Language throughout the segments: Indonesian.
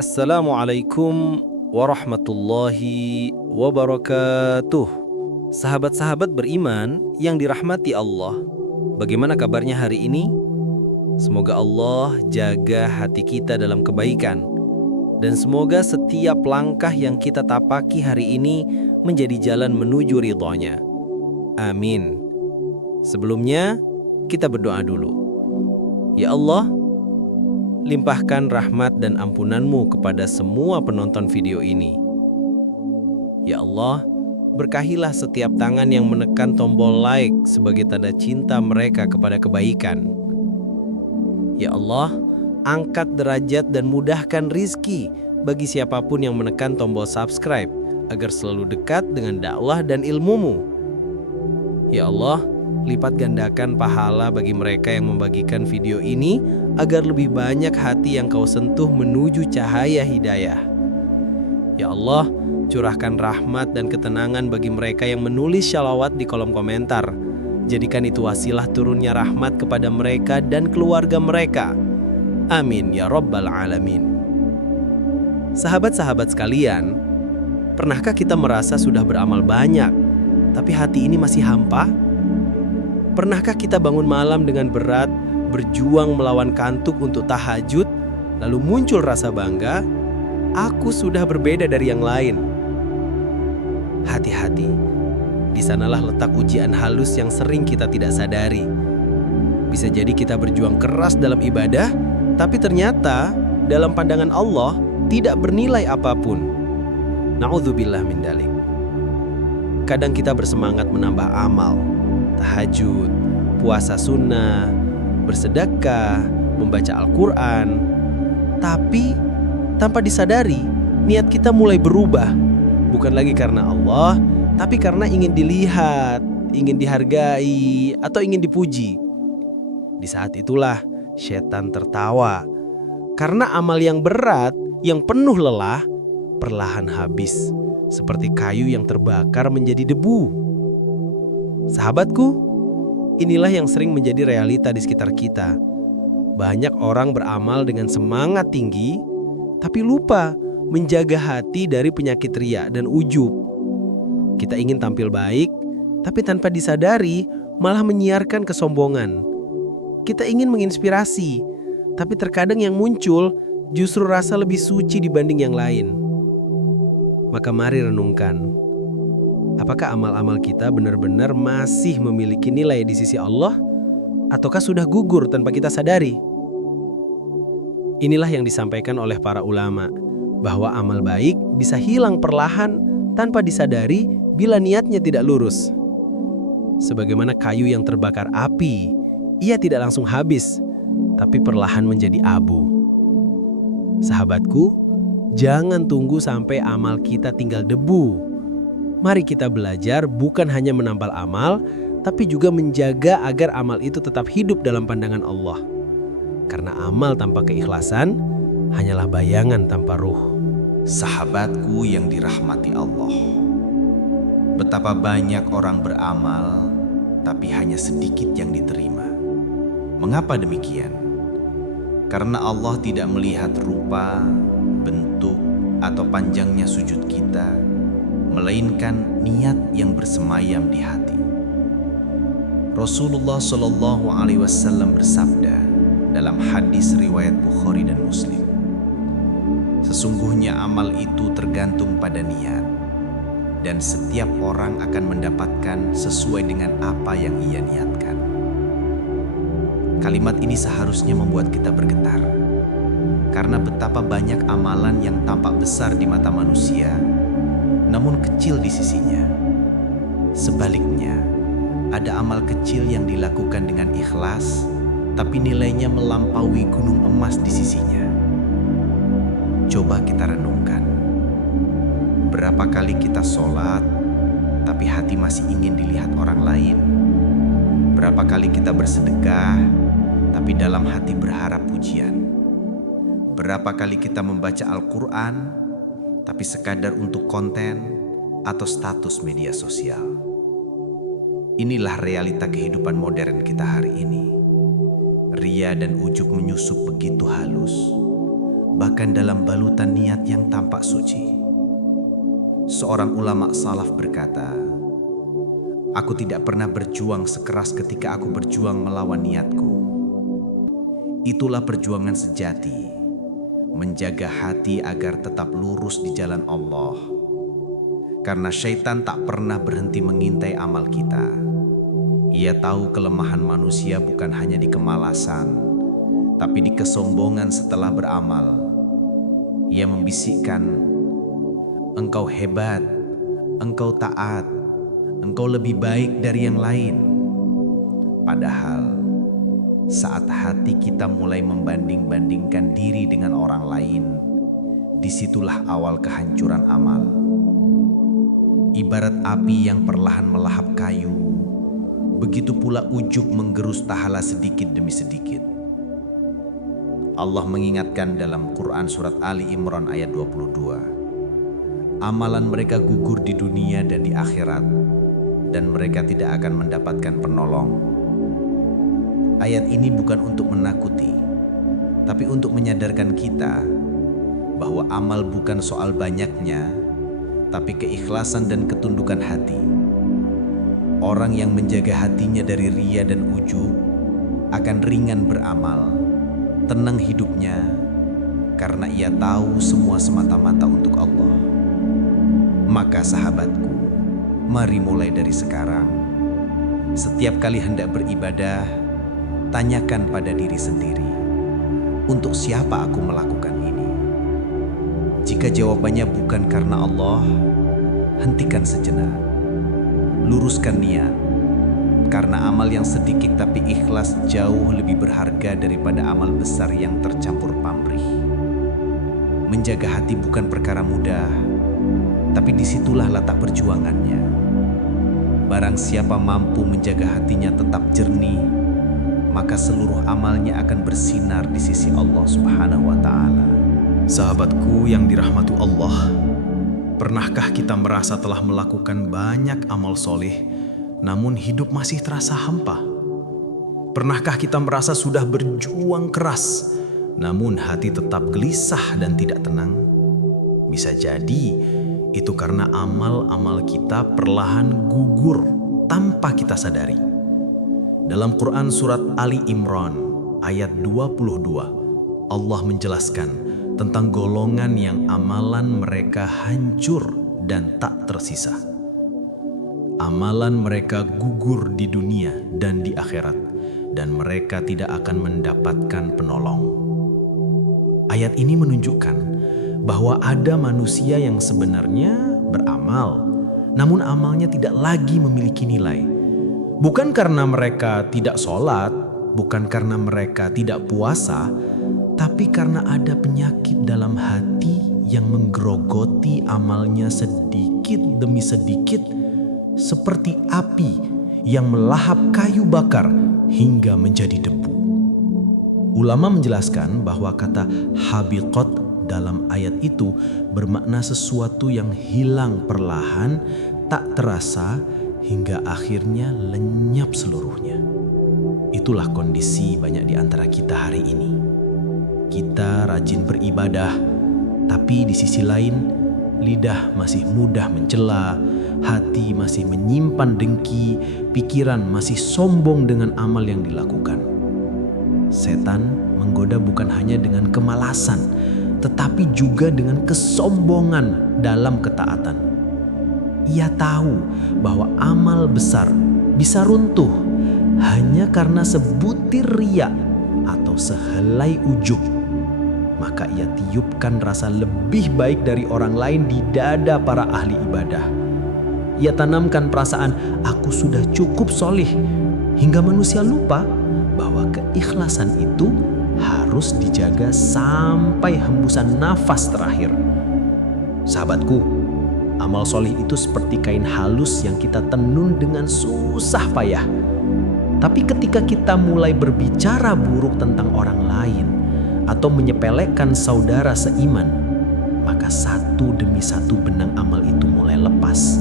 Assalamualaikum warahmatullahi wabarakatuh. Sahabat-sahabat beriman yang dirahmati Allah, bagaimana kabarnya hari ini? Semoga Allah jaga hati kita dalam kebaikan, dan semoga setiap langkah yang kita tapaki hari ini menjadi jalan menuju ridhonya. Amin. Sebelumnya, kita berdoa dulu. Ya Allah, limpahkan rahmat dan ampunan-Mu kepada semua penonton video ini. Ya Allah, berkahilah setiap tangan yang menekan tombol like sebagai tanda cinta mereka kepada kebaikan. Ya Allah, angkat derajat dan mudahkan rizki bagi siapapun yang menekan tombol subscribe agar selalu dekat dengan dakwah dan ilmu-Mu. Ya Allah, lipat gandakan pahala bagi mereka yang membagikan video ini agar lebih banyak hati yang Kau sentuh menuju cahaya hidayah. Ya Allah, curahkan rahmat dan ketenangan bagi mereka yang menulis shalawat di kolom komentar. Jadikan itu wasilah turunnya rahmat kepada mereka dan keluarga mereka. Amin ya rabbal alamin. Sahabat-sahabat sekalian, pernahkah kita merasa sudah beramal banyak, tapi hati ini masih hampa? Pernahkah kita bangun malam dengan berat, berjuang melawan kantuk untuk tahajud, lalu muncul rasa bangga, aku sudah berbeda dari yang lain? Hati-hati, di sanalah letak ujian halus yang sering kita tidak sadari. Bisa jadi kita berjuang keras dalam ibadah, tapi ternyata dalam pandangan Allah tidak bernilai apapun. Na'udzubillah min dzalik. Kadang kita bersemangat menambah amal, tahajud, puasa sunnah, bersedekah, membaca Al-Quran. Tapi tanpa disadari, niat kita mulai berubah. Bukan lagi karena Allah, tapi karena ingin dilihat, ingin dihargai, atau ingin dipuji. Di saat itulah setan tertawa. Karena amal yang berat, yang penuh lelah, perlahan habis. Seperti kayu yang terbakar menjadi debu. Sahabatku, inilah yang sering menjadi realita di sekitar kita. Banyak orang beramal dengan semangat tinggi, tapi lupa menjaga hati dari penyakit riya dan ujub. Kita ingin tampil baik, tapi tanpa disadari malah menyiarkan kesombongan. Kita ingin menginspirasi, tapi terkadang yang muncul justru rasa lebih suci dibanding yang lain. Maka mari renungkan, apakah amal-amal kita benar-benar masih memiliki nilai di sisi Allah? Ataukah sudah gugur tanpa kita sadari? Inilah yang disampaikan oleh para ulama, bahwa amal baik bisa hilang perlahan tanpa disadari bila niatnya tidak lurus. Sebagaimana kayu yang terbakar api, ia tidak langsung habis, tapi perlahan menjadi abu. Sahabatku, jangan tunggu sampai amal kita tinggal debu. Mari kita belajar bukan hanya menambal amal, tapi juga menjaga agar amal itu tetap hidup dalam pandangan Allah. Karena amal tanpa keikhlasan hanyalah bayangan tanpa ruh. Sahabatku yang dirahmati Allah, betapa banyak orang beramal, tapi hanya sedikit yang diterima. Mengapa demikian? Karena Allah tidak melihat rupa, bentuk, atau panjangnya sujud kita, melainkan niat yang bersemayam di hati. Rasulullah Shallallahu Alaihi Wasallam bersabda dalam hadis riwayat Bukhari dan Muslim, sesungguhnya amal itu tergantung pada niat, dan setiap orang akan mendapatkan sesuai dengan apa yang ia niatkan. Kalimat ini seharusnya membuat kita bergetar, karena betapa banyak amalan yang tampak besar di mata manusia, namun kecil di sisinya. Sebaliknya, ada amal kecil yang dilakukan dengan ikhlas, tapi nilainya melampaui gunung emas di sisinya. Coba kita renungkan, berapa kali kita sholat, tapi hati masih ingin dilihat orang lain? Berapa kali kita bersedekah, tapi dalam hati berharap pujian? Berapa kali kita membaca Al-Quran, tapi sekadar untuk konten atau status media sosial? Inilah realita kehidupan modern kita hari ini. Ria dan ujub menyusup begitu halus. bahkan dalam balutan niat yang tampak suci. Seorang ulama salaf berkata, "Aku tidak pernah berjuang sekeras ketika aku berjuang melawan niatku." Itulah perjuangan sejati, menjaga hati agar tetap lurus di jalan Allah. Karena syaitan tak pernah berhenti mengintai amal kita. Ia tahu kelemahan manusia bukan hanya di kemalasan, tapi di kesombongan setelah beramal. Ia membisikkan, "Engkau hebat, engkau taat, engkau lebih baik dari yang lain." Padahal saat hati kita mulai membanding-bandingkan diri dengan orang lain, disitulah awal kehancuran amal. Ibarat api yang perlahan melahap kayu, begitu pula ujub menggerus tahala sedikit demi sedikit. Allah mengingatkan dalam Quran surat Ali Imran ayat 22, amalan mereka gugur di dunia dan di akhirat, dan mereka tidak akan mendapatkan penolong. Ayat ini bukan untuk menakuti, tapi untuk menyadarkan kita bahwa amal bukan soal banyaknya, tapi keikhlasan dan ketundukan hati. Orang yang menjaga hatinya dari riya dan ujub akan ringan beramal, tenang hidupnya, karena ia tahu semua semata-mata untuk Allah. Maka sahabatku, mari mulai dari sekarang. Setiap kali hendak beribadah, tanyakan pada diri sendiri, untuk siapa aku melakukan ini? Jika jawabannya bukan karena Allah, hentikan sejenak. Luruskan niat, karena amal yang sedikit tapi ikhlas jauh lebih berharga daripada amal besar yang tercampur pamrih. Menjaga hati bukan perkara mudah, tapi disitulah letak perjuangannya. Barang siapa mampu menjaga hatinya tetap jernih, maka seluruh amalnya akan bersinar di sisi Allah Subhanahu wa Ta'ala. Sahabatku yang dirahmati Allah, pernahkah kita merasa telah melakukan banyak amal soleh, namun hidup masih terasa hampa? Pernahkah kita merasa sudah berjuang keras, namun hati tetap gelisah dan tidak tenang? Bisa jadi itu karena amal-amal kita perlahan gugur tanpa kita sadari. Dalam Quran surat Ali Imran ayat 22, Allah menjelaskan tentang golongan yang amalan mereka hancur dan tak tersisa. Amalan mereka gugur di dunia dan di akhirat, dan mereka tidak akan mendapatkan penolong. Ayat ini menunjukkan bahwa ada manusia yang sebenarnya beramal, namun amalnya tidak lagi memiliki nilai. Bukan karena mereka tidak sholat, bukan karena mereka tidak puasa, tapi karena ada penyakit dalam hati yang menggerogoti amalnya sedikit demi sedikit, seperti api yang melahap kayu bakar hingga menjadi debu. Ulama menjelaskan bahwa kata habiqat dalam ayat itu bermakna sesuatu yang hilang perlahan, tak terasa, hingga akhirnya lenyap seluruhnya. Itulah kondisi banyak di antara kita hari ini. Kita rajin beribadah, tapi di sisi lain lidah masih mudah mencela, hati masih menyimpan dengki, pikiran masih sombong dengan amal yang dilakukan. Setan menggoda bukan hanya dengan kemalasan, tetapi juga dengan kesombongan dalam ketaatan. Ia tahu bahwa amal besar bisa runtuh hanya karena sebutir riya atau sehelai ujub. Maka ia tiupkan rasa lebih baik dari orang lain di dada para ahli ibadah. Ia tanamkan perasaan aku sudah cukup solih, hingga manusia lupa bahwa keikhlasan itu harus dijaga sampai hembusan nafas terakhir. Sahabatku, amal solih itu seperti kain halus yang kita tenun dengan susah payah. Tapi ketika kita mulai berbicara buruk tentang orang lain atau menyepelekan saudara seiman, maka satu demi satu benang amal itu mulai lepas,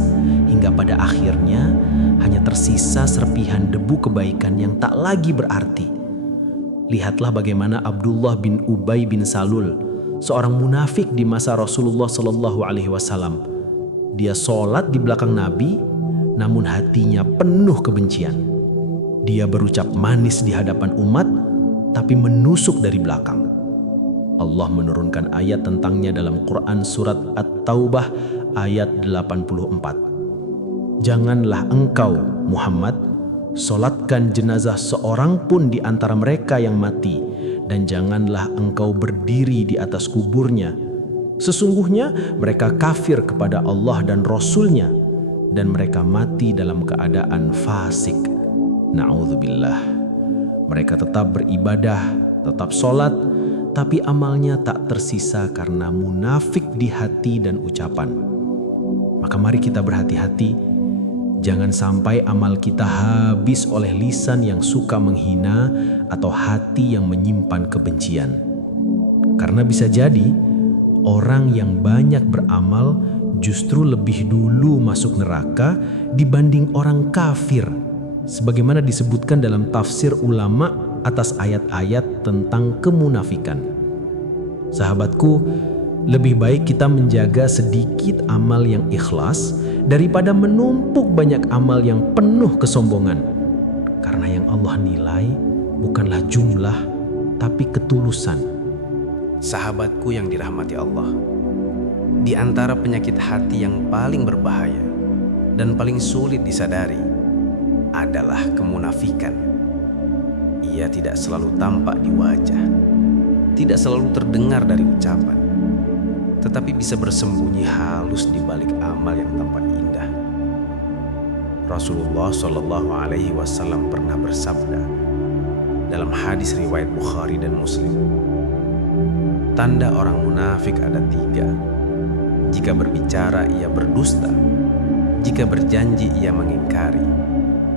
hingga pada akhirnya hanya tersisa serpihan debu kebaikan yang tak lagi berarti. Lihatlah bagaimana Abdullah bin Ubay bin Salul, seorang munafik di masa Rasulullah Shallallahu Alaihi Wasallam. Dia sholat di belakang Nabi, namun hatinya penuh kebencian. Dia berucap manis di hadapan umat, tapi menusuk dari belakang. Allah menurunkan ayat tentangnya dalam Quran surat At-Taubah ayat 84. Janganlah engkau, Muhammad, solatkan jenazah seorang pun di antara mereka yang mati, dan janganlah engkau berdiri di atas kuburnya. Sesungguhnya mereka kafir kepada Allah dan Rasul-Nya, dan mereka mati dalam keadaan fasik. Na'udzubillah. Mereka tetap beribadah, tetap sholat, tapi amalnya tak tersisa karena munafik di hati dan ucapan. Maka mari kita berhati-hati, jangan sampai amal kita habis oleh lisan yang suka menghina atau hati yang menyimpan kebencian. Karena bisa jadi orang yang banyak beramal justru lebih dulu masuk neraka dibanding orang kafir, sebagaimana disebutkan dalam tafsir ulama atas ayat-ayat tentang kemunafikan. Sahabatku, lebih baik kita menjaga sedikit amal yang ikhlas daripada menumpuk banyak amal yang penuh kesombongan. Karena yang Allah nilai bukanlah jumlah, tapi ketulusan. Sahabatku yang dirahmati Allah, di antara penyakit hati yang paling berbahaya dan paling sulit disadari adalah kemunafikan. Ia tidak selalu tampak di wajah, tidak selalu terdengar dari ucapan, tetapi bisa bersembunyi halus di balik amal yang tampak indah. Rasulullah Shallallahu Alaihi Wasallam pernah bersabda dalam hadis riwayat Bukhari dan Muslim, tanda orang munafik ada 3. Jika berbicara ia berdusta, jika berjanji ia mengingkari,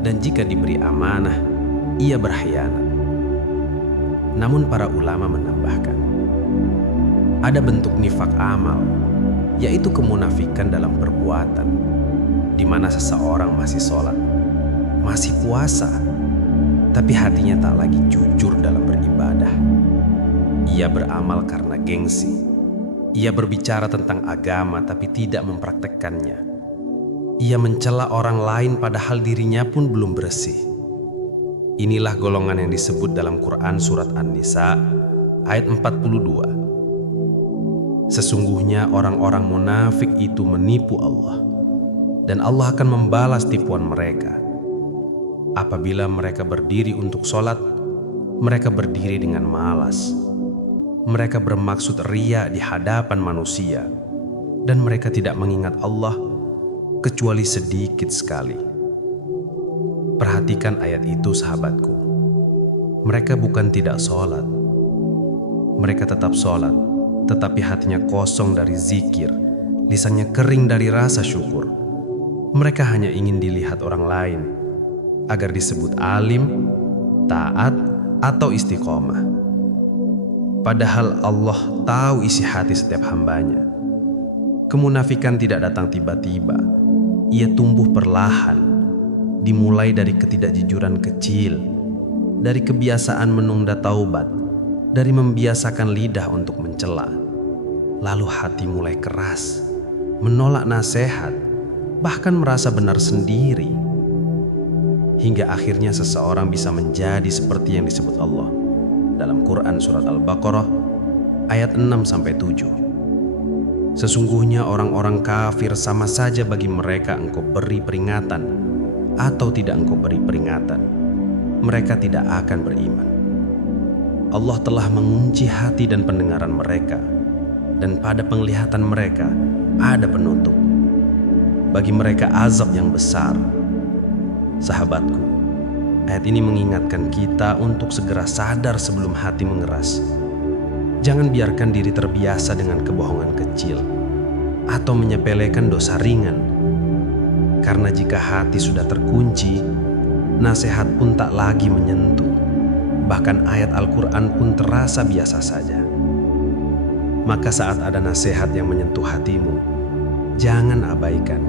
dan jika diberi amanah ia berkhianat. Namun para ulama menambahkan, ada bentuk nifak amal, yaitu kemunafikan dalam perbuatan, di mana seseorang masih sholat, masih puasa, tapi hatinya tak lagi jujur dalam beribadah. Ia beramal karena gengsi. Ia berbicara tentang agama tapi tidak mempraktekkannya. Ia mencela orang lain padahal dirinya pun belum bersih. Inilah golongan yang disebut dalam Quran surat An-Nisa ayat 42. Sesungguhnya orang-orang munafik itu menipu Allah, dan Allah akan membalas tipuan mereka. Apabila mereka berdiri untuk sholat, mereka berdiri dengan malas. Mereka bermaksud ria di hadapan manusia, dan mereka tidak mengingat Allah kecuali sedikit sekali. Perhatikan ayat itu, sahabatku. Mereka bukan tidak sholat. Mereka tetap sholat, tetapi hatinya kosong dari zikir, lisannya kering dari rasa syukur. Mereka hanya ingin dilihat orang lain, agar disebut alim, taat, atau istiqomah. Padahal Allah tahu isi hati setiap hambanya. Kemunafikan tidak datang tiba-tiba. Ia tumbuh perlahan, dimulai dari ketidakjujuran kecil, dari kebiasaan menunda taubat, dari membiasakan lidah untuk mencela. Lalu hati mulai keras, menolak nasihat, bahkan merasa benar sendiri. Hingga akhirnya seseorang bisa menjadi seperti yang disebut Allah dalam Quran surat Al-Baqarah ayat 6-7. Sesungguhnya orang-orang kafir sama saja bagi mereka engkau beri peringatan atau tidak engkau beri peringatan. Mereka tidak akan beriman. Allah telah mengunci hati dan pendengaran mereka, dan pada penglihatan mereka ada penutup. Bagi mereka azab yang besar. Sahabatku, ayat ini mengingatkan kita untuk segera sadar sebelum hati mengeras. Jangan biarkan diri terbiasa dengan kebohongan kecil atau menyepelekan dosa ringan. Karena jika hati sudah terkunci, nasihat pun tak lagi menyentuh. Bahkan ayat Al-Quran pun terasa biasa saja. Maka saat ada nasihat yang menyentuh hatimu, jangan abaikan.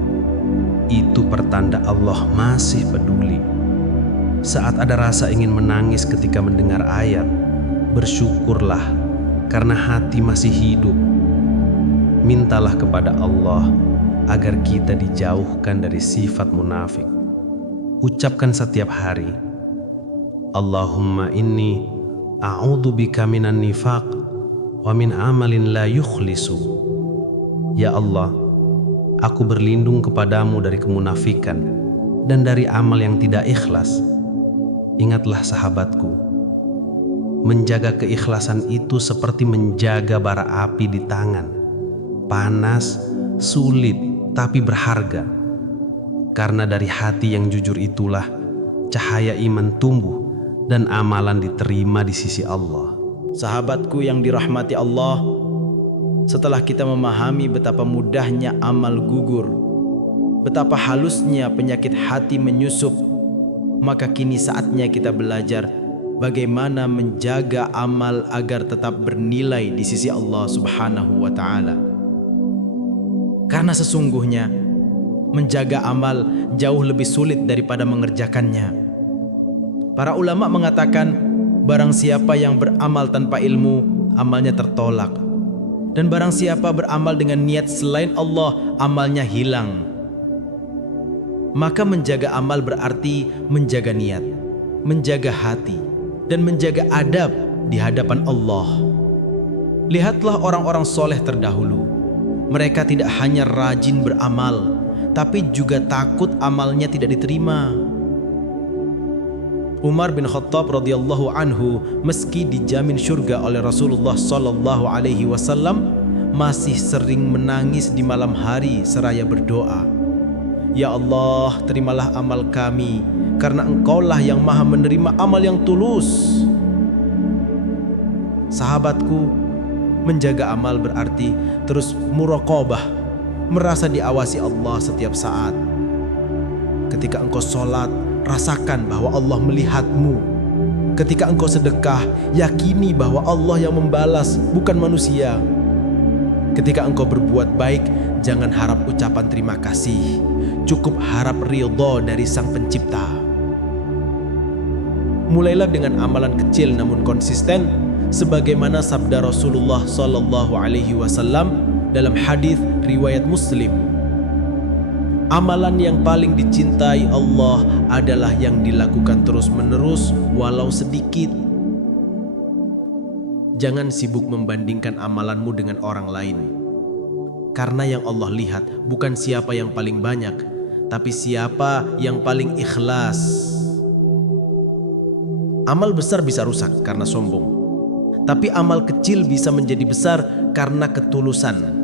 Itu pertanda Allah masih peduli. Saat ada rasa ingin menangis ketika mendengar ayat, bersyukurlah karena hati masih hidup. Mintalah kepada Allah agar kita dijauhkan dari sifat munafik. Ucapkan setiap hari, Allahumma inni a'udzubika minan nifaq wa min amalin la yukhlisu. Ya Allah, aku berlindung kepadamu dari kemunafikan dan dari amal yang tidak ikhlas. Ingatlah sahabatku, menjaga keikhlasan itu seperti menjaga bara api di tangan. Panas, sulit, tapi berharga. Karena dari hati yang jujur itulah cahaya iman tumbuh dan amalan diterima di sisi Allah. Sahabatku yang dirahmati Allah, setelah kita memahami betapa mudahnya amal gugur, betapa halusnya penyakit hati menyusup, maka kini saatnya kita belajar bagaimana menjaga amal agar tetap bernilai di sisi Allah Subhanahu wa Ta'ala. Karena sesungguhnya menjaga amal jauh lebih sulit daripada mengerjakannya. Para ulama mengatakan, barang siapa yang beramal tanpa ilmu, amalnya tertolak. Dan barang siapa beramal dengan niat selain Allah, amalnya hilang. Maka menjaga amal berarti menjaga niat, menjaga hati, dan menjaga adab di hadapan Allah. Lihatlah orang-orang soleh terdahulu. Mereka tidak hanya rajin beramal, tapi juga takut amalnya tidak diterima. Umar bin Khattab radhiyallahu anhu meski dijamin surga oleh Rasulullah sallallahu alaihi wasallam masih sering menangis di malam hari seraya berdoa, Ya Allah, terimalah amal kami, karena Engkaulah yang maha menerima amal yang tulus. Sahabatku, menjaga amal berarti terus muraqabah, merasa diawasi Allah setiap saat. Ketika engkau sholat, rasakan bahwa Allah melihatmu. Ketika engkau sedekah, yakini bahwa Allah yang membalas, bukan manusia. Ketika engkau berbuat baik, jangan harap ucapan terima kasih, cukup harap ridha dari Sang Pencipta. Mulailah dengan amalan kecil namun konsisten, sebagaimana sabda Rasulullah sallallahu alaihi wasallam dalam hadis riwayat Muslim. Amalan yang paling dicintai Allah adalah yang dilakukan terus-menerus walau sedikit. Jangan sibuk membandingkan amalanmu dengan orang lain. Karena yang Allah lihat bukan siapa yang paling banyak, tapi siapa yang paling ikhlas. Amal besar bisa rusak karena sombong, tapi amal kecil bisa menjadi besar karena ketulusan.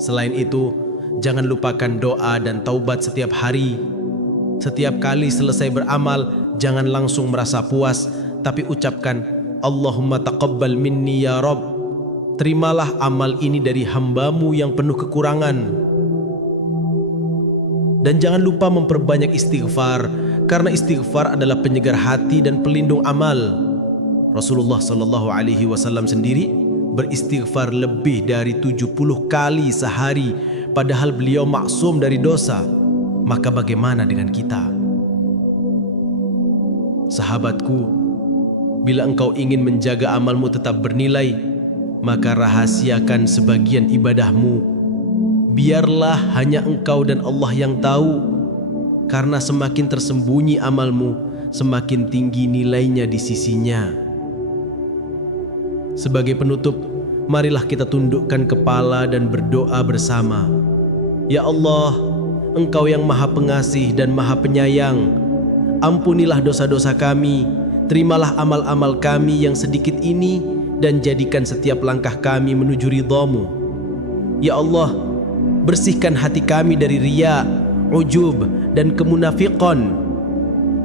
Selain itu, jangan lupakan doa dan taubat setiap hari. Setiap kali selesai beramal, jangan langsung merasa puas, tapi ucapkan, Allahumma taqabbal minni ya Rabb. Terimalah amal ini dari hambamu yang penuh kekurangan. Dan jangan lupa memperbanyak istighfar, karena istighfar adalah penyegar hati dan pelindung amal. Rasulullah sallallahu alaihi wasallam sendiri beristighfar lebih dari 70 kali sehari, padahal beliau maksum dari dosa. Maka bagaimana dengan kita? Sahabatku, bila engkau ingin menjaga amalmu tetap bernilai, maka rahasiakan sebagian ibadahmu. Biarlah hanya engkau dan Allah yang tahu, karena semakin tersembunyi amalmu, semakin tinggi nilainya di sisinya. Sebagai penutup, marilah kita tundukkan kepala dan berdoa bersama. Ya Allah, Engkau yang maha pengasih dan maha penyayang, ampunilah dosa-dosa kami, terimalah amal-amal kami yang sedikit ini, dan jadikan setiap langkah kami menuju ridha-Mu. Ya Allah, bersihkan hati kami dari riya, ujub, dan kemunafiqan.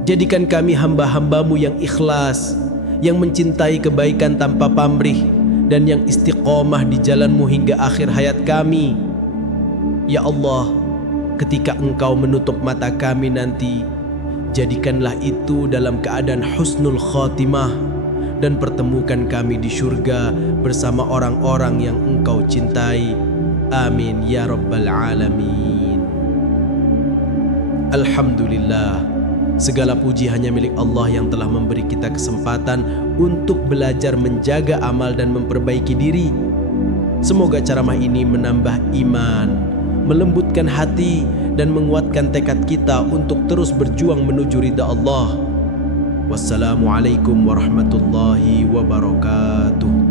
Jadikan kami hamba-hamba-Mu yang ikhlas, yang mencintai kebaikan tanpa pamrih, dan yang istiqomah di jalan-Mu hingga akhir hayat kami. Ya Allah, ketika Engkau menutup mata kami nanti, jadikanlah itu dalam keadaan husnul khatimah, dan pertemukan kami di syurga bersama orang-orang yang Engkau cintai. Amin ya rabbal alamin. Alhamdulillah, Segala puji hanya milik Allah yang telah memberi kita kesempatan untuk belajar menjaga amal dan memperbaiki diri. Semoga ceramah ini menambah iman, melembutkan hati, dan menguatkan tekad kita untuk terus berjuang menuju ridha Allah. Wassalamualaikum warahmatullahi wabarakatuh.